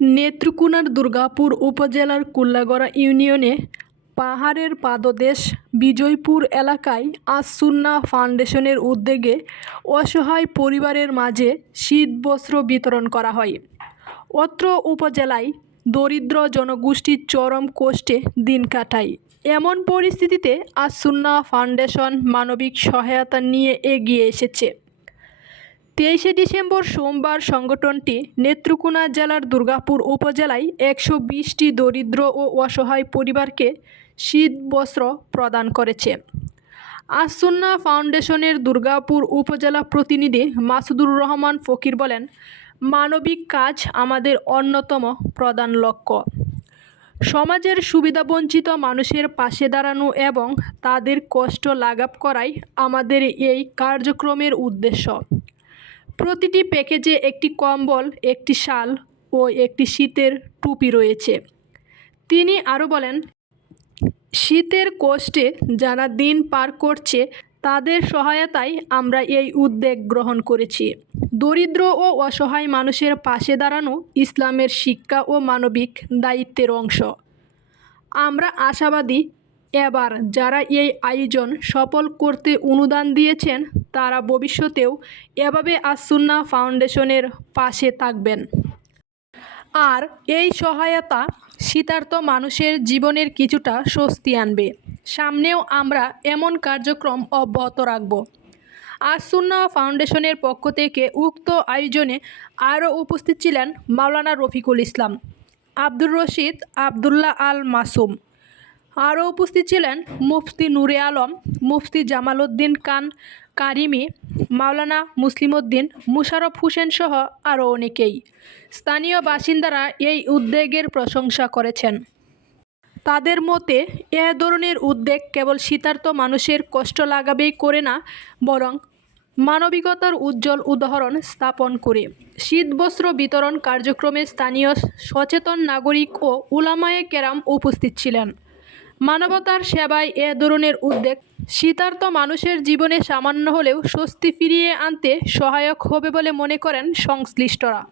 নেত্রকোনার দুর্গাপুর উপজেলার কুল্লাগড়া ইউনিয়নে পাহাড়ের পাদদেশ বিজয়পুর এলাকায় আসুন্না ফাউন্ডেশনের উদ্যোগে অসহায় পরিবারের মাঝে শীতবস্ত্র বিতরণ করা হয়। অত্র উপজেলায় দরিদ্র জনগোষ্ঠীর চরম কষ্টে দিন কাটায়। এমন পরিস্থিতিতে আসুন্না ফাউন্ডেশন মানবিক সহায়তা নিয়ে এগিয়ে এসেছে। তেইশে ডিসেম্বর সোমবার সংগঠনটি নেত্রকোনা জেলার দুর্গাপুর উপজেলায় একশো বিশটি দরিদ্র ও অসহায় পরিবারকে শীত বস্ত্র প্রদান করেছে। আসুন্না ফাউন্ডেশনের দুর্গাপুর উপজেলা প্রতিনিধি মাসুদুর রহমান ফকির বলেন, মানবিক কাজ আমাদের অন্যতম প্রধান লক্ষ্য। সমাজের সুবিধাবঞ্চিত মানুষের পাশে দাঁড়ানো এবং তাদের কষ্ট লাঘব করাই আমাদের এই কার্যক্রমের উদ্দেশ্য। প্রতিটি প্যাকেজে একটি কম্বল, একটি শাল ও একটি শীতের টুপি রয়েছে। তিনি আরও বলেন, শীতের কষ্টে যারা দিন পার করছে, তাদের সহায়তায় আমরা এই উদ্যোগ গ্রহণ করেছি। দরিদ্র ও অসহায় মানুষের পাশে দাঁড়ানো ইসলামের শিক্ষা ও মানবিক দায়িত্বের অংশ। আমরা আশাবাদী, এবার যারা এই আয়োজন সফল করতে অনুদান দিয়েছেন তারা ভবিষ্যতেও এভাবে আসুন্না ফাউন্ডেশনের পাশে থাকবেন। আর এই সহায়তা শীতার্ত মানুষের জীবনের কিছুটা স্বস্তি আনবে। সামনেও আমরা এমন কার্যক্রম অব্যাহত রাখব। আসুন্না ফাউন্ডেশনের পক্ষ থেকে উক্ত আয়োজনে আরও উপস্থিত ছিলেন মাওলানা রফিকুল ইসলাম, আব্দুর রশিদ আবদুল্লাহ আল মাসুম। আরও উপস্থিত ছিলেন মুফতি নূরে আলম, মুফতি জামাল উদ্দিন খান কারিমি, মাওলানা মুসলিমউদ্দিন, মুশারফ হোসেন সহ আরও অনেকেই। স্থানীয় বাসিন্দারা এই উদ্যোগের প্রশংসা করেছেন। তাদের মতে, এ ধরনের উদ্যোগ কেবল শীতার্ত মানুষের কষ্ট লাগাবেই করে না, বরং মানবিকতার উজ্জ্বল উদাহরণ স্থাপন করে। শীতবস্ত্র বিতরণ কার্যক্রমে স্থানীয় সচেতন নাগরিক ও উলামায়ে কেরাম উপস্থিত ছিলেন। মানবতার সেবায় এ ধরনের উদ্যোগ শীতার্ত মানুষের জীবনে সামান্য হলেও স্বস্তি ফিরিয়ে আনতে সহায়ক হবে বলে মনে করেন সংশ্লিষ্টরা।